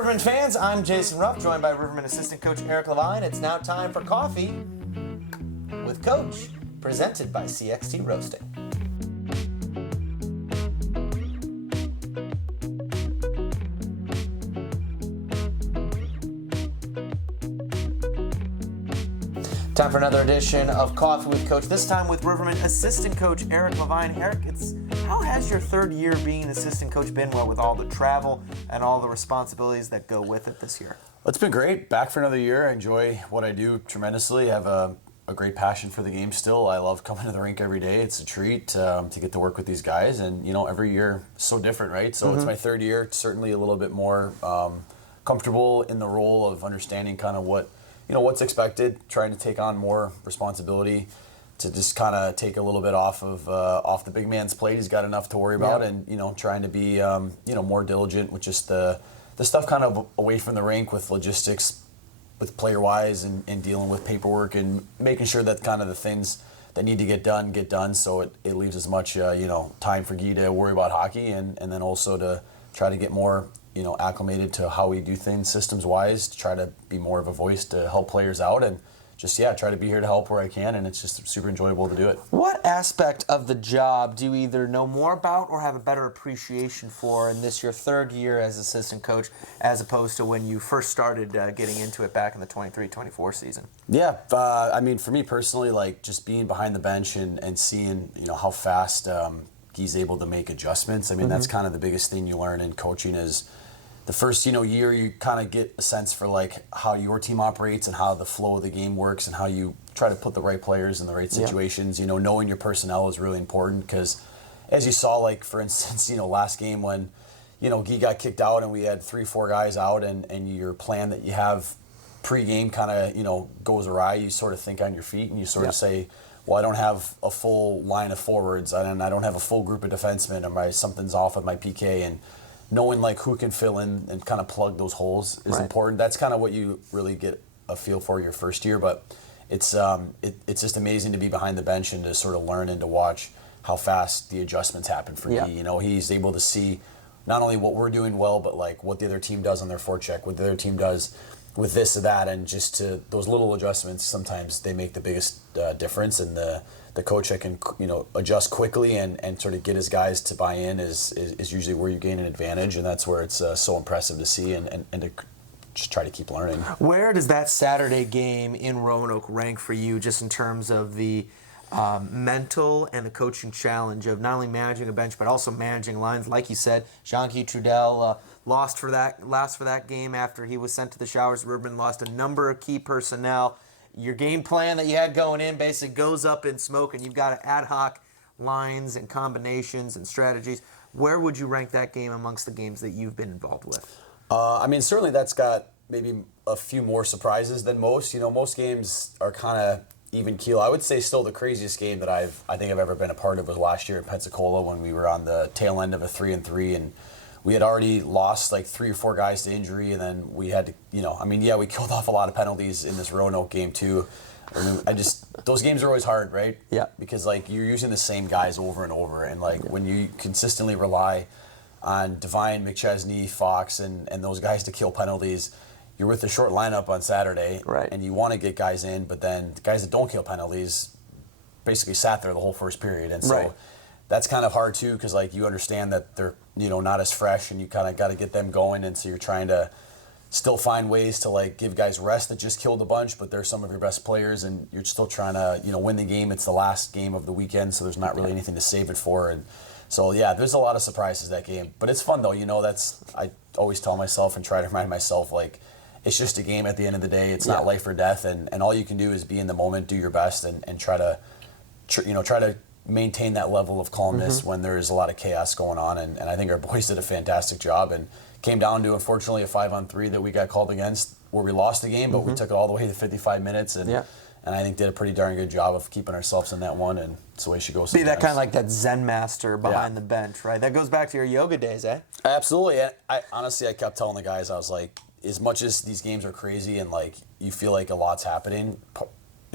Rivermen fans, I'm Jason Ruff, joined by Rivermen assistant coach Eric Levine. It's now time for Coffee with Coach, presented by CXT Roasting. Time for another edition of Coffee with Coach, this time with Rivermen assistant coach Eric Levine. Eric, how has your third year being assistant coach been, with all the travel and all the responsibilities that go with it this year? It's been great. Back for another year. I enjoy what I do tremendously. I have a great passion for the game still. I love coming to the rink every day. It's a treat to get to work with these guys. And, every year is so different, right? So It's my third year. It's certainly a little bit more comfortable in the role of understanding kind of what's expected, trying to take on more responsibility, to just kind of take a little bit off the big man's plate. He's got enough to worry about, and trying to be more diligent with just the stuff kind of away from the rink, with logistics, with player wise, and dealing with paperwork and making sure that kind of the things that need to get done. So it leaves as much time for Guy to worry about hockey, and then also to try to get more acclimated to how we do things systems-wise, to try to be more of a voice to help players out, and just, try to be here to help where I can, and it's just super enjoyable to do it. What aspect of the job do you either know more about or have a better appreciation for in this your third year as assistant coach, as opposed to when you first started getting into it back in the 23-24 season? Yeah, for me personally, just being behind the bench and seeing, how fast he's able to make adjustments. That's kind of the biggest thing you learn in coaching is the first, year you kind of get a sense for how your team operates and how the flow of the game works and how you try to put the right players in the right situations. Knowing your personnel is really important because, as you saw, for instance, last game when, Guy got kicked out and we had 3-4 guys out and your plan that you have pre-game kind of, goes awry. You sort of think on your feet and you sort of say, well, I don't have a full line of forwards and I don't have a full group of defensemen, or something's off with my PK, and knowing who can fill in and kind of plug those holes is important. That's kind of what you really get a feel for your first year, but it's just amazing to be behind the bench and to sort of learn and to watch how fast the adjustments happen for Guy. He's able to see not only what we're doing well, but what the other team does on their forecheck, what the other team does with this or that, and just to those little adjustments, sometimes they make the biggest difference. And the coach that can adjust quickly and sort of get his guys to buy in is usually where you gain an advantage, and that's where it's so impressive to see and to just try to keep learning. Where does that Saturday game in Roanoke rank for you, just in terms of the mental and the coaching challenge of not only managing a bench but also managing lines? Like you said, Jean-Guy Trudel lost for that game after he was sent to the showers. Rivermen lost a number of key personnel. Your game plan that you had going in basically goes up in smoke, and you've got ad hoc lines and combinations and strategies. Where would you rank that game amongst the games that you've been involved with? Certainly that's got maybe a few more surprises than most. Most games are kind of even keel. I would say still the craziest game that I think I've ever been a part of was last year in Pensacola, when we were on the tail end of a 3-3, and we had already lost 3 or 4 guys to injury, and then we had to, we killed off a lot of penalties in this Roanoke game too. Those games are always hard, right? Yeah. Because you're using the same guys over and over, and when you consistently rely on Devine, McChesney, Fox, and those guys to kill penalties, you're with the short lineup on Saturday, right, and you want to get guys in, but then the guys that don't kill penalties basically sat there the whole first period, and so that's kind of hard too, because you understand that they're not as fresh, and you kind of got to get them going, and so you're trying to still find ways to give guys rest that just killed a bunch, but they're some of your best players, and you're still trying to win the game. It's the last game of the weekend, so there's not really anything to save it for, and so there's a lot of surprises that game, but it's fun though. That's, I always tell myself and try to remind myself, it's just a game at the end of the day. It's not life or death, and all you can do is be in the moment, do your best, and try to maintain that level of calmness when there's a lot of chaos going on. And I think our boys did a fantastic job, and came down to, unfortunately, a 5-on-3 that we got called against where we lost the game, but we took it all the way to 55 minutes, and I think did a pretty darn good job of keeping ourselves in that one, and it's the way she goes. Be that kind of like that Zen master behind the bench, right? That goes back to your yoga days, eh? Absolutely. I kept telling the guys, I was like, as much as these games are crazy and you feel like a lot's happening,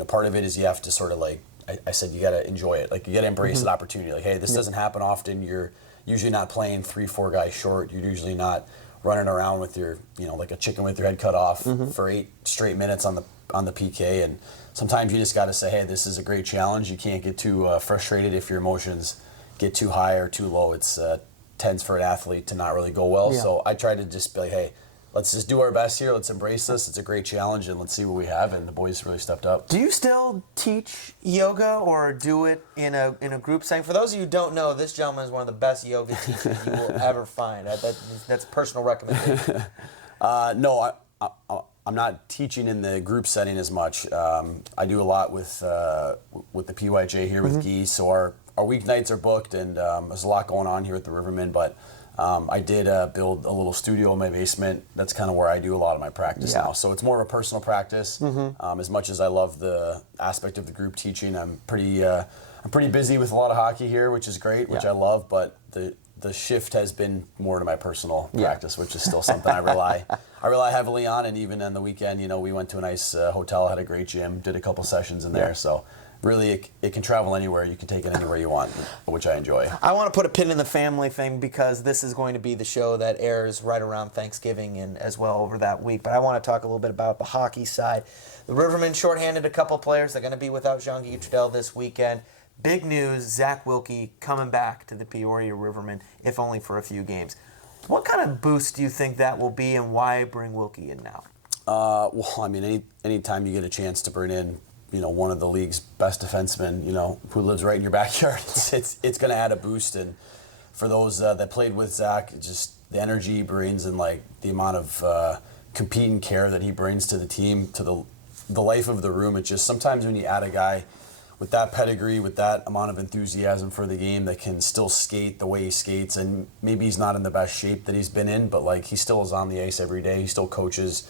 part of it is you have to sort of I said, you got to enjoy it. You got to embrace that opportunity. Hey, this doesn't happen often. You're usually not playing 3-4 guys short. You're usually not running around with your, like a chicken with your head cut off for 8 straight minutes on the PK. And sometimes you just got to say, hey, this is a great challenge. You can't get too frustrated if your emotions get too high or too low. It's tends for an athlete to not really go well. Yeah. So I try to just be like, hey, let's just do our best here. Let's embrace this. It's a great challenge, and let's see what we have. And the boys really stepped up. Do you still teach yoga or do it in a group setting? For those of you who don't know, this gentleman is one of the best yoga teachers you will ever find. That's a personal recommendation. No, I'm not teaching in the group setting as much. I do a lot with the PYJ here with Guy, so our weeknights are booked, and there's a lot going on here at the Rivermen, but I did build a little studio in my basement. That's kind of where I do a lot of my practice now. So it's more of a personal practice. As much as I love the aspect of the group teaching, I'm pretty busy with a lot of hockey here, which is great, which I love, but the shift has been more to my personal practice, which is still something I rely heavily on. And even on the weekend, we went to a nice hotel, had a great gym, did a couple sessions in there. So really, it can travel anywhere. You can take it anywhere you want, which I enjoy. I want to put a pin in the family thing because this is going to be the show that airs right around Thanksgiving and as well over that week. But I want to talk a little bit about the hockey side. The Rivermen shorthanded a couple players. They're going to be without Jean-Guy Trudel this weekend. Big news, Zack Wilkie coming back to the Peoria Rivermen, if only for a few games. What kind of boost do you think that will be, and why bring Wilkie in now? Well, I mean, anytime you get a chance to bring in, one of the league's best defensemen, who lives right in your backyard, it's going to add a boost. And for those that played with Zach, just the energy he brings and like the amount of competing care that he brings to the team, to the life of the room. It's just sometimes when you add a guy with that pedigree, with that amount of enthusiasm for the game, that can still skate the way he skates, and maybe he's not in the best shape that he's been in, but like he still is on the ice every day. He still coaches.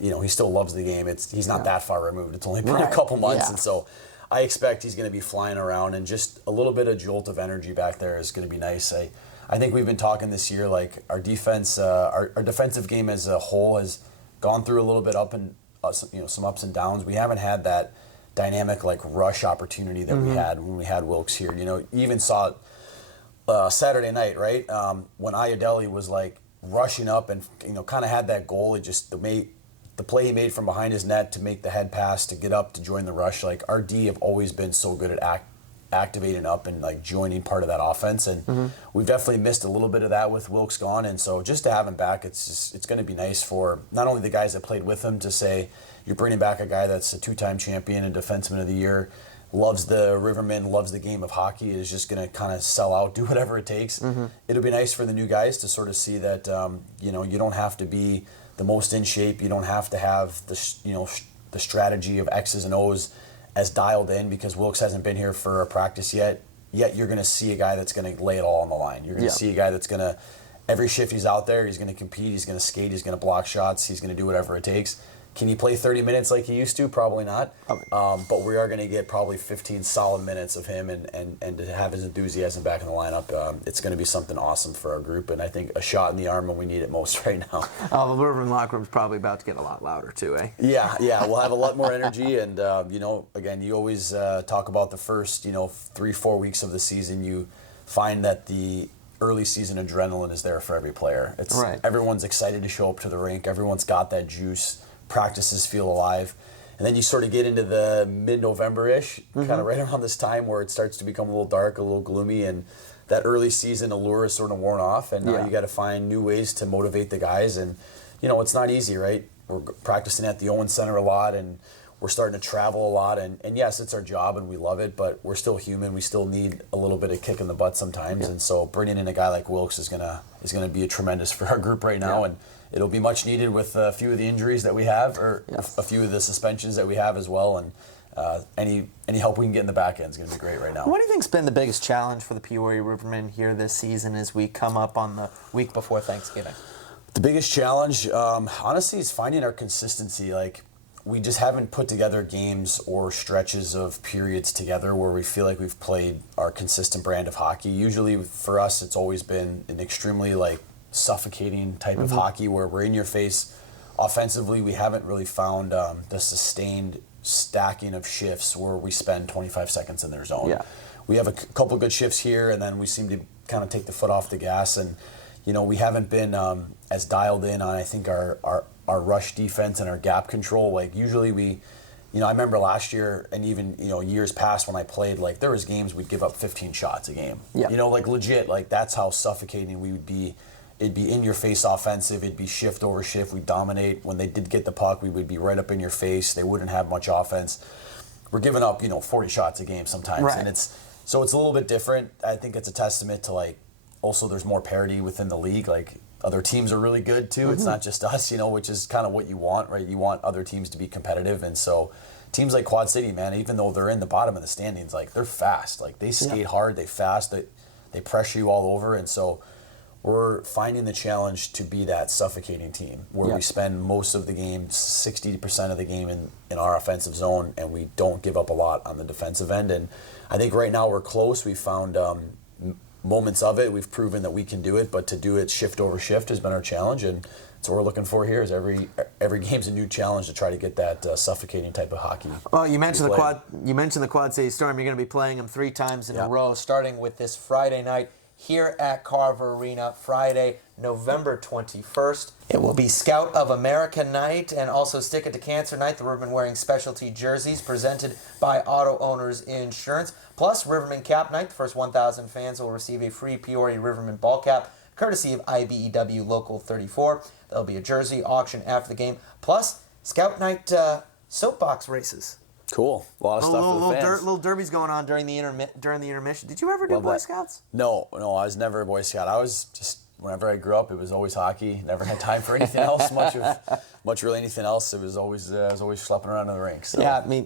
He still loves the game. He's not that far removed. It's only been a couple months, and so I expect he's going to be flying around, and just a little bit of jolt of energy back there is going to be nice. I think we've been talking this year, like our defense, our defensive game as a whole has gone through a little bit up and some ups and downs. We haven't had that dynamic like rush opportunity that we had when we had Wilkes here. You even saw it Saturday night, right? When Iadeli was like rushing up and kind of had that goal. It just the play he made from behind his net to make the head pass to get up to join the rush. Like our D have always been so good at activating up and like joining part of that offense, and we've definitely missed a little bit of that with Wilkes gone. And so just to have him back, it's going to be nice for not only the guys that played with him to say you're bringing back a guy that's a 2-time champion and defenseman of the year, loves the Rivermen, loves the game of hockey, is just going to kind of sell out, do whatever it takes. It'll be nice for the new guys to sort of see that you don't have to be the most in shape. You don't have to have the strategy of X's and O's as dialed in, because Wilkes hasn't been here for a practice yet. Yet you're going to see a guy that's going to lay it all on the line. You're going to see a guy that's going to, every shift he's out there, he's going to compete, he's going to skate, he's going to block shots, he's going to do whatever it takes. Can he play 30 minutes like he used to? Probably not. But we are going to get probably 15 solid minutes of him, and to have his enthusiasm back in the lineup, it's going to be something awesome for our group, and I think a shot in the arm when we need it most right now. The Rivermen locker room's probably about to get a lot louder too, eh? Yeah, we'll have a lot more energy, and again, you always talk about the first 3-4 weeks of the season. You find that the early season adrenaline is there for every player. Everyone's excited to show up to the rink. Everyone's got that juice. Practices feel alive. And then you sort of get into the mid-November-ish, kind of right around this time where it starts to become a little dark, a little gloomy, and that early season allure is sort of worn off, and now you got to find new ways to motivate the guys. And it's not easy, right? We're practicing at the Owen Center a lot, and we're starting to travel a lot, and yes, it's our job and we love it, but we're still human. We still need a little bit of kick in the butt sometimes, and so bringing in a guy like Wilkes is gonna be a tremendous for our group right now, and it'll be much needed with a few of the injuries that we have, or a few of the suspensions that we have as well, and any help we can get in the back end is going to be great right now. What do you think's been the biggest challenge for the Peoria Rivermen here this season as we come up on the week before Thanksgiving? The biggest challenge, honestly, is finding our consistency. Like, we just haven't put together games or stretches of periods together where we feel like we've played our consistent brand of hockey. Usually for us, it's always been an extremely suffocating type of hockey where we're in your face. Offensively, we haven't really found the sustained stacking of shifts where we spend 25 seconds in their zone. We have a couple good shifts here, and then we seem to kind of take the foot off the gas, and we haven't been as dialed in on, I think, our rush defense and our gap control. Like usually I remember last year and even, years past when I played, like there was games we'd give up 15 shots a game. Yeah. Like legit, like that's how suffocating we would be. It'd be in your face offensive. It'd be shift over shift. We'd dominate. When they did get the puck, we would be right up in your face. They wouldn't have much offense. We're giving up, 40 shots a game sometimes. Right. And it's a little bit different. I think it's a testament to like, also there's more parity within the league. Like other teams are really good too. It's not just us, which is kind of what you want, right? You want other teams to be competitive. And so teams like Quad City, man, even though they're in the bottom of the standings, like they're fast. Like they skate hard, they fast, they pressure you all over. And so we're finding the challenge to be that suffocating team where we spend most of the game, 60% of the game in our offensive zone, and we don't give up a lot on the defensive end. And I think right now we're close. We found moments of it. We've proven that we can do it, but to do it shift over shift has been our challenge. And that's what we're looking for here is every game's a new challenge to try to get that suffocating type of hockey. Well, you mentioned the Quad City Storm. You're going to be playing them 3 times in a row, starting with this Friday night here at Carver Arena, Friday, November 21st. It will be Scout of America night and also Stick It to Cancer night. The Rivermen wearing specialty jerseys presented by Auto Owners Insurance. Plus, Rivermen Cap night. The first 1,000 fans will receive a free Peoria Rivermen ball cap, courtesy of IBEW Local 34. There'll be a jersey auction after the game. Plus, Scout night soapbox races. Cool. A lot of stuff for the fans. Little derbies going on during the intermission. Did you ever do Boy Scouts? No, I was never a Boy Scout. I was just, whenever I grew up, it was always hockey. Never had time for anything else, much really anything else. It was always, I was always schlepping around in the rink. So. Yeah, me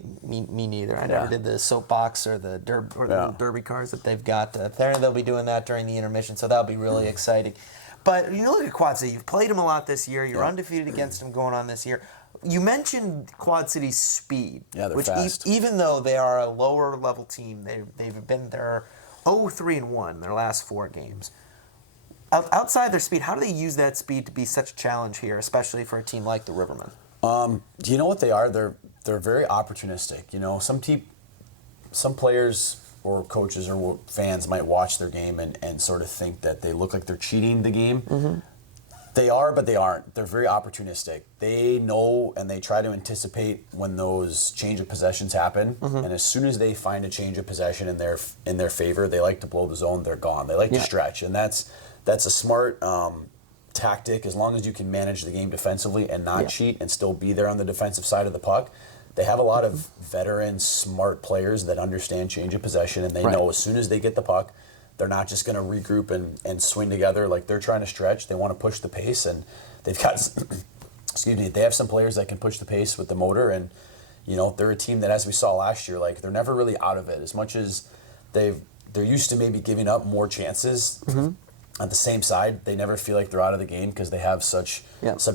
neither. I never did the soapbox or the little derby cars that they've got. Apparently they'll be doing that during the intermission, so that'll be really exciting. But look at Quad City. You've played them a lot this year. You're undefeated against them going on this year. You mentioned Quad City's speed, they're fast. Even though they are a lower level team, they've been there 0-3-1 in their last 4 games. Outside their speed, how do they use that speed to be such a challenge here, especially for a team like the Rivermen? Do you know what they are? They're very opportunistic. Some players or coaches or fans might watch their game and sort of think that they look like they're cheating the game. Mm-hmm. They are, but they aren't. They're very opportunistic. They know and they try to anticipate when those change of possessions happen. Mm-hmm. And as soon as they find a change of possession in their favor, they like to blow the zone. They're gone. They like to stretch, and that's a smart tactic. As long as you can manage the game defensively and not cheat and still be there on the defensive side of the puck. They have a lot of veteran, smart players that understand change of possession, and they know as soon as they get the puck, they're not just going to regroup and swing together. Like they're trying to stretch. They want to push the pace, and they've got, they have some players that can push the pace with the motor, and they're a team that, as we saw last year, like they're never really out of it. As much as they're used to maybe giving up more chances on the same side, they never feel like they're out of the game because they have such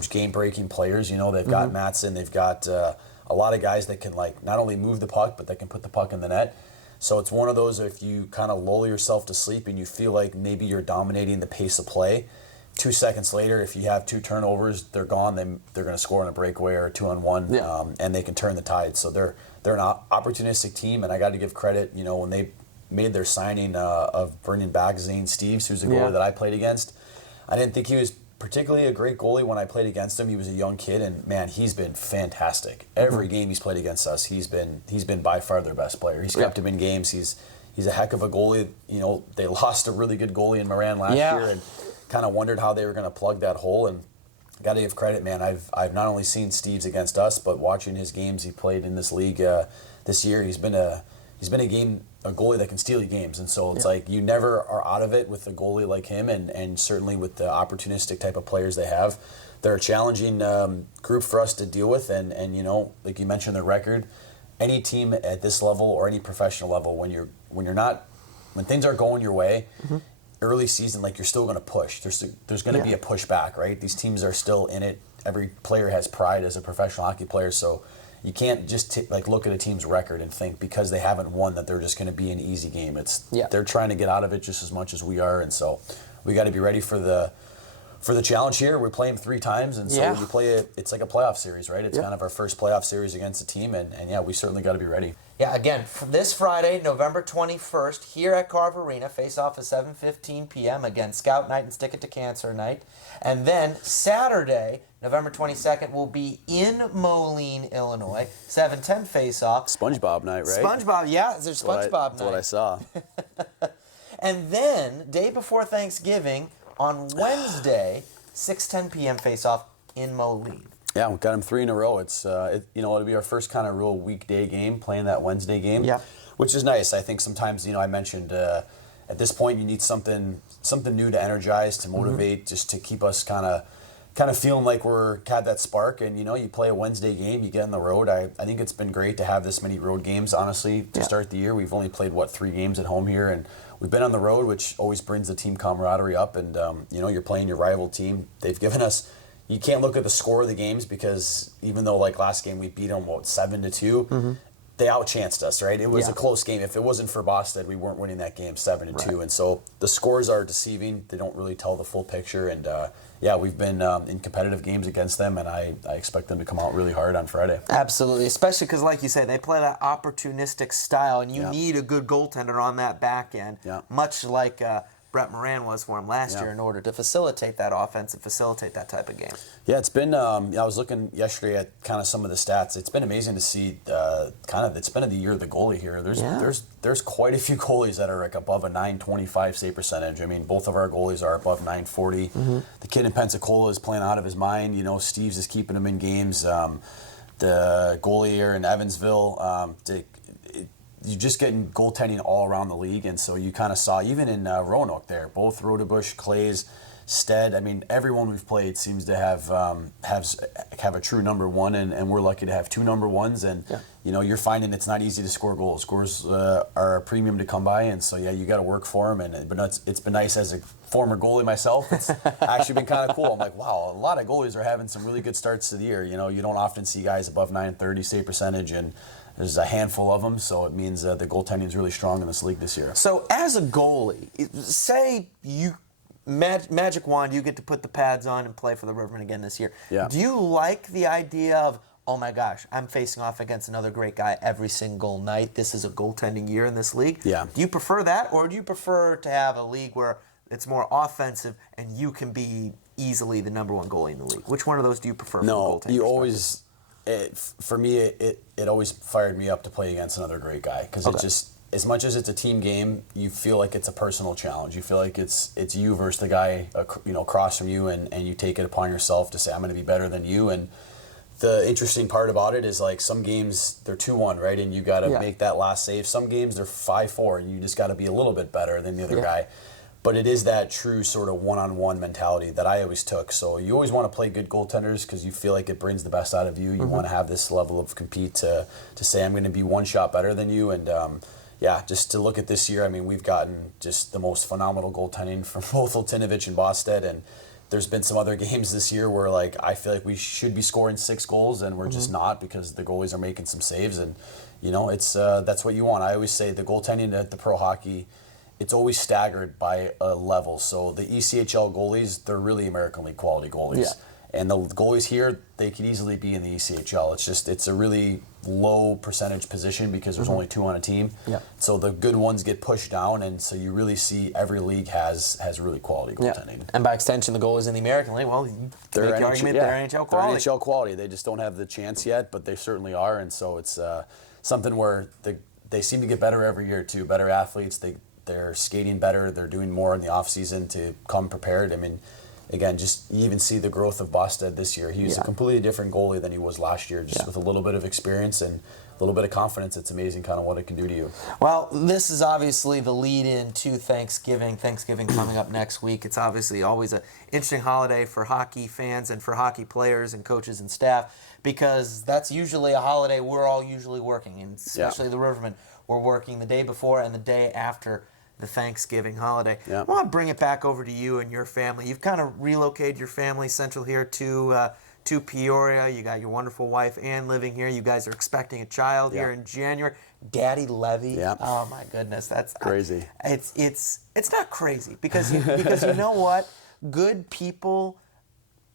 game-breaking players. They've got Mattson, they've got a lot of guys that can like not only move the puck, but that can put the puck in the net. So it's one of those, if you kind of lull yourself to sleep and you feel like maybe you're dominating the pace of play, 2 seconds later, if you have 2 turnovers, they're gone. They're going to score on a breakaway or a 2-on-1, and they can turn the tide. So they're an opportunistic team, and I got to give credit. When they made their signing of bringing back Zane Steves, who's a goalie that I played against, I didn't think he was particularly a great goalie when I played against him. He was a young kid, and man, he's been fantastic. Every game he's played against us, he's been by far their best player. He's kept him in games. He's a heck of a goalie. They lost a really good goalie in Moran last year, and kind of wondered how they were going to plug that hole. And got to give credit, man. I've not only seen Steves against us, but watching his games he played in this league this year, he's been a goalie that can steal you games. And so it's like you never are out of it with a goalie like him, and certainly with the opportunistic type of players they have. They're a challenging group for us to deal with, and like you mentioned, their record. Any team at this level or any professional level, when things aren't going your way, early season, like you're still going to push. There's going to be a pushback, right? These teams are still in it. Every player has pride as a professional hockey player, so you can't just look at a team's record and think because they haven't won that they're just going to be an easy game. They're trying to get out of it just as much as we are, and so we got to be ready for for the challenge here, we play them 3 times, and so you play it. It's like a playoff series, right? It's kind of our first playoff series against a team, and yeah, we certainly got to be ready. Yeah, again, this Friday, November 21st, here at Carver Arena, face-off at 7:15 p.m. Again, Scout Night and Stick It to Cancer Night. And then Saturday, November 22nd, will be in Moline, Illinois, 7:10 face-off. SpongeBob night, right? SpongeBob, yeah, there's SpongeBob night. That's what I saw. And then, day before Thanksgiving, on Wednesday, 6:10 p.m. face-off in Moline. Yeah, we've got them 3 in a row. It's it'll be our first kind of real weekday game, playing that Wednesday game, which is nice. I think sometimes I mentioned at this point you need something new to energize, to motivate, just to keep us kind of feeling like we're had that spark. And you play a Wednesday game, you get on the road. I think it's been great to have this many road games. Honestly, to start the year, we've only played 3 games at home here, and we've been on the road, which always brings the team camaraderie up. And you're playing your rival team. They've given us. You can't look at the score of the games because even though like last game we beat them 7-2, they outchanced us, right? It was a close game. If it wasn't for Boston, we weren't winning that game 7-2. And so the scores are deceiving. They don't really tell the full picture. And we've been in competitive games against them, and I expect them to come out really hard on Friday. Absolutely, especially because, like you say, they play that opportunistic style, and you need a good goaltender on that back end, much like Brett Moran was for him last year in order to facilitate that offense and facilitate that type of game. Yeah, it's been, I was looking yesterday at kind of some of the stats. It's been amazing to see it's been the year of the goalie here. There's quite a few goalies that are like above a .925 save percentage. I mean, both of our goalies are above .940. The kid in Pensacola is playing out of his mind. Steve's is keeping him in games. The goalie here in Evansville, you're just getting goaltending all around the league, and so you kind of saw even in Roanoke there, both Rodebush, Clays, Stead. I mean, everyone we've played seems to have a true number one, and we're lucky to have 2 number ones. And you're finding it's not easy to score goals. Scores are a premium to come by, and so you got to work for them. But it's been nice as a former goalie myself. It's actually been kind of cool. I'm like, wow, a lot of goalies are having some really good starts to the year. You don't often see guys above .930 save percentage, and there's a handful of them, so it means the goaltending is really strong in this league this year. So as a goalie, say you magic wand, you get to put the pads on and play for the Rivermen again this year. Yeah. Do you like the idea of, oh my gosh, I'm facing off against another great guy every single night. This is a goaltending year in this league. Yeah. Do you prefer that, or do you prefer to have a league where it's more offensive and you can be easily the number 1 goalie in the league? Which one of those do you prefer? No, you always. For me, it always fired me up to play against another great guy, because it just, as much as it's a team game, you feel like it's a personal challenge. You feel like it's you versus the guy across from you, and you take it upon yourself to say, I'm going to be better than you. And the interesting part about it is, like, some games they're 2-1, right, and you got to make that last save. Some games they're 5-4, and you just got to be a little bit better than the other guy. But it is that true sort of one-on-one mentality that I always took. So you always want to play good goaltenders because you feel like it brings the best out of you. You want to have this level of compete to say, I'm going to be one shot better than you. And just to look at this year, I mean, we've gotten just the most phenomenal goaltending from both Oltinovich and Bosted. And there's been some other games this year where, like, I feel like we should be scoring 6 goals and we're just not, because the goalies are making some saves. And, it's that's what you want. I always say the goaltending at the pro hockey, it's always staggered by a level. So the ECHL goalies, they're really American League quality goalies. Yeah. And the goalies here, they could easily be in the ECHL. It's a really low percentage position because there's only 2 on a team. Yeah. So the good ones get pushed down, and so you really see every league has really quality goaltending. Yeah. And by extension, the goalies in the American League, well, you they're make the argument they're NHL quality. They're NHL quality. They just don't have the chance yet, but they certainly are. And so it's something where they seem to get better every year too. Better athletes. They're skating better. They're doing more in the off season to come prepared. I mean, again, just you even see the growth of Bosted this year. He was a completely different goalie than he was last year, just with a little bit of experience and a little bit of confidence. It's amazing kind of what it can do to you. Well, this is obviously the lead-in to Thanksgiving. Thanksgiving coming up next week. It's obviously always an interesting holiday for hockey fans and for hockey players and coaches and staff, because that's usually a holiday we're all usually working, and especially the Rivermen. We're working the day before and the day after the Thanksgiving holiday. Yeah. I want to bring it back over to you and your family. You've kind of relocated your family central here to Peoria. You got your wonderful wife Ann living here. You guys are expecting a child here in January. Daddy Levy. Yeah. Oh my goodness, that's crazy. It's not crazy because you know what? good people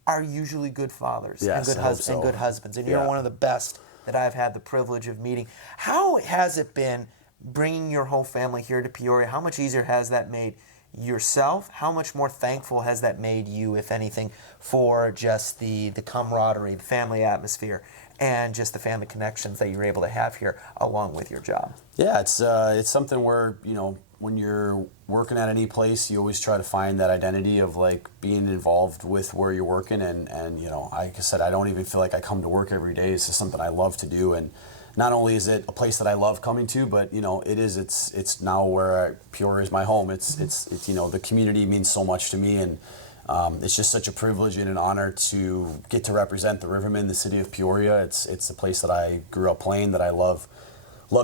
are usually good fathers and good and good husbands, and you're one of the best that I've had the privilege of meeting. How has it been bringing your whole family here to Peoria? How much easier has that made yourself? How much more thankful has that made you, if anything, for just the camaraderie, the family atmosphere, and just the family connections that you're able to have here along with your job? Yeah, it's something where, when you're working at any place, you always try to find that identity of like being involved with where you're working, and like I said, I don't even feel like I come to work every day. It's just something I love to do, and not only is it a place that I love coming to, but it's now where Peoria is my home. It's the community means so much to me, and it's just such a privilege and an honor to get to represent the Rivermen, the city of Peoria. It's the place that I grew up playing, that I love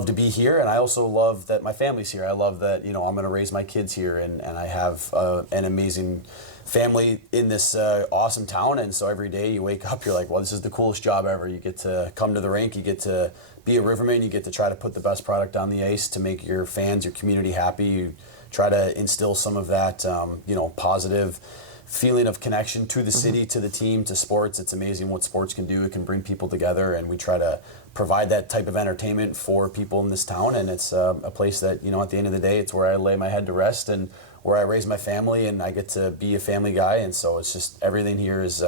to be here, and I also love that my family's here. I love that I'm going to raise my kids here, and I have an amazing family in this awesome town. And so every day you wake up, you're like, well, this is the coolest job ever. You get to come to the rink, you get to be a Riverman, you get to try to put the best product on the ice to make your fans, your community happy. You try to instill some of that positive feeling of connection to the city, to the team, to sports. It's amazing what sports can do. It can bring people together, and we try to provide that type of entertainment for people in this town. And it's a place that, at the end of the day, it's where I lay my head to rest and where I raise my family, and I get to be a family guy. And so it's just, everything here is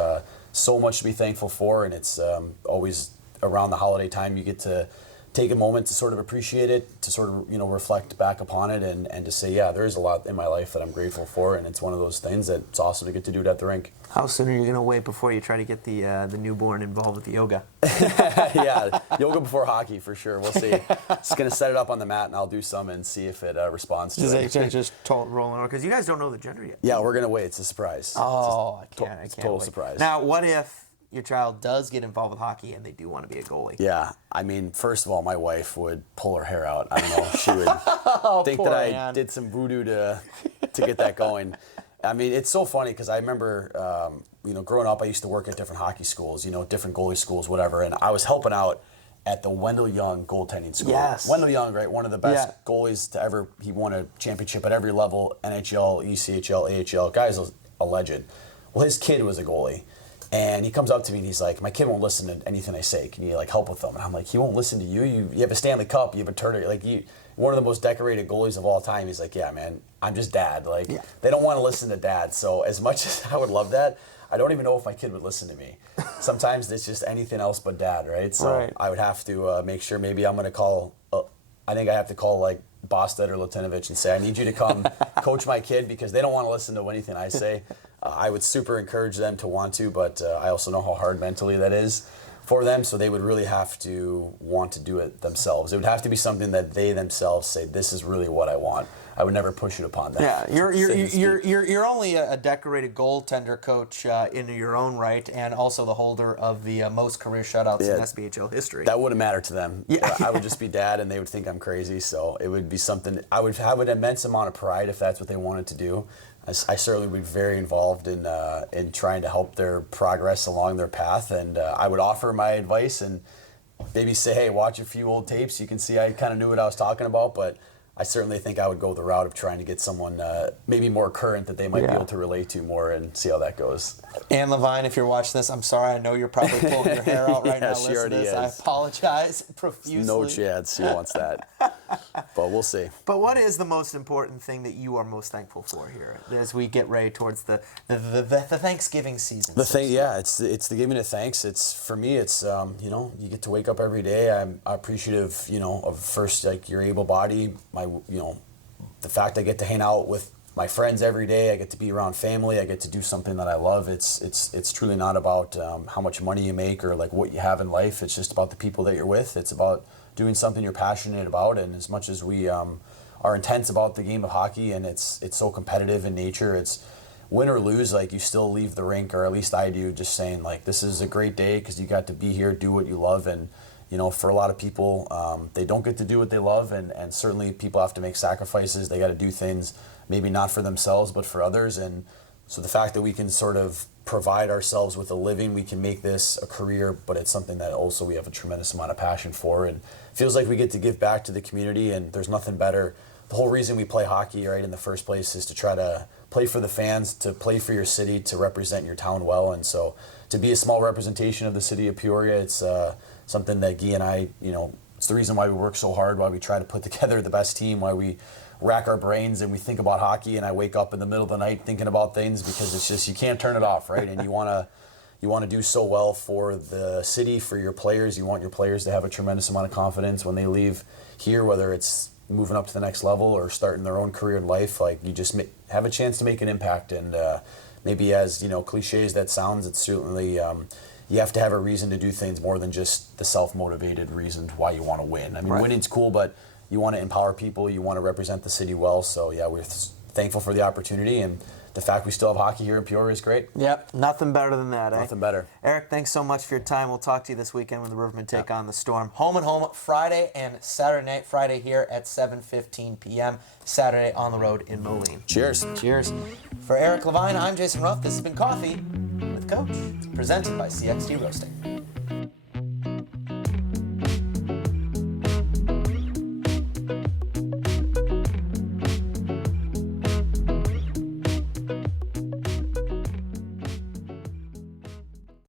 so much to be thankful for. And it's always around the holiday time, you get to take a moment to sort of appreciate it, to sort of, reflect back upon it, and to say, yeah, there is a lot in my life that I'm grateful for, and it's one of those things that it's awesome to get to do it at the rink. How soon are you going to wait before you try to get the newborn involved with the yoga? Yeah, yoga before hockey for sure. We'll see. Just going to set it up on the mat, and I'll do some and see if it responds to it. Just rolling over, because you guys don't know the gender yet. Yeah, we're going to wait. It's a surprise. Oh, I can't total wait. Surprise. Now, what if your child does get involved with hockey and they do want to be a goalie? Yeah, I mean, first of all, my wife would pull her hair out. I don't know. She would think that I did some voodoo to get that going. I mean, it's so funny because I remember, growing up, I used to work at different hockey schools, different goalie schools, whatever, and I was helping out at the Wendell Young goaltending school. Yes. Wendell Young, right? One of the best goalies to ever. He won a championship at every level, NHL, ECHL, AHL. Guy's a legend. Well, his kid was a goalie. And he comes up to me and he's like, my kid won't listen to anything I say. Can you help with them? And I'm like, he won't listen to you. You have a Stanley Cup. You have a tournament. One of the most decorated goalies of all time. He's like, yeah, man, I'm just dad. They don't want to listen to dad. So as much as I would love that, I don't even know if my kid would listen to me. Sometimes it's just anything else but dad, right? So I would have to make sure, maybe I'm going to call, I think I have to call Bostad or Latinovich and say, I need you to come coach my kid, because they don't want to listen to anything I say. I would super encourage them to want to, but I also know how hard mentally that is for them, so they would really have to want to do it themselves. It would have to be something that they themselves say, this is really what I want. I would never push it upon them. Yeah, you're only a decorated goaltender coach in your own right, and also the holder of the most career shutouts in SBHL history. That wouldn't matter to them. Yeah. I would just be dad, and they would think I'm crazy. So it would be something I would have an immense amount of pride if that's what they wanted to do. I certainly would be very involved in trying to help their progress along their path, and I would offer my advice and maybe say, hey, watch a few old tapes. You can see I kind of knew what I was talking about, but I certainly think I would go the route of trying to get someone maybe more current that they might be able to relate to more, and see how that goes. Ann Levine, if you're watching this, I'm sorry. I know you're probably pulling your hair out right now. She already is. I apologize profusely. No chance she wants that. But we'll see. But what is the most important thing that you are most thankful for here as we get ready towards the Thanksgiving season? It's the giving of thanks. It's, for me, it's you get to wake up every day. I'm appreciative, of first, your able body, the fact I get to hang out with my friends every day. I get to be around family. I get to do something that I love. It's truly not about how much money you make or what you have in life. It's just about the people that you're with. It's about doing something you're passionate about. And as much as we are intense about the game of hockey, and it's so competitive in nature, it's win or lose, you still leave the rink, or at least I do, just saying this is a great day because you got to be here, do what you love. And for a lot of people, they don't get to do what they love, and certainly people have to make sacrifices. They got to do things maybe not for themselves but for others. And so the fact that we can sort of provide ourselves with a living, we can make this a career, but it's something that also we have a tremendous amount of passion for, and it feels like we get to give back to the community. And there's nothing better. The whole reason we play hockey, right, in the first place, is to try to play for the fans, to play for your city, to represent your town well. And so to be a small representation of the city of Peoria, it's something that Guy and I, it's the reason why we work so hard, why we try to put together the best team, why we rack our brains and we think about hockey, and I wake up in the middle of the night thinking about things, because it's just, you can't turn it off, right? And you want to do so well for the city, for your players. You want your players to have a tremendous amount of confidence when they leave here, whether it's moving up to the next level or starting their own career in life. Like, you just have a chance to make an impact. And maybe, as cliche as that sounds, it's certainly you have to have a reason to do things more than just the self-motivated reason why you want to win. I mean, winning's cool, but you want to empower people, you want to represent the city well. So yeah, we're thankful for the opportunity, and the fact we still have hockey here in Peoria is great. Yep, nothing better than that. Nothing better. Eric, thanks so much for your time. We'll talk to you this weekend when the Rivermen take on the Storm. Home and home Friday and Saturday night. Friday here at 7:15 p.m. Saturday on the road in Moline. Cheers. Cheers. For Eric Levine, I'm Jason Ruff. This has been Coffee with Coach, presented by CXT Roasting.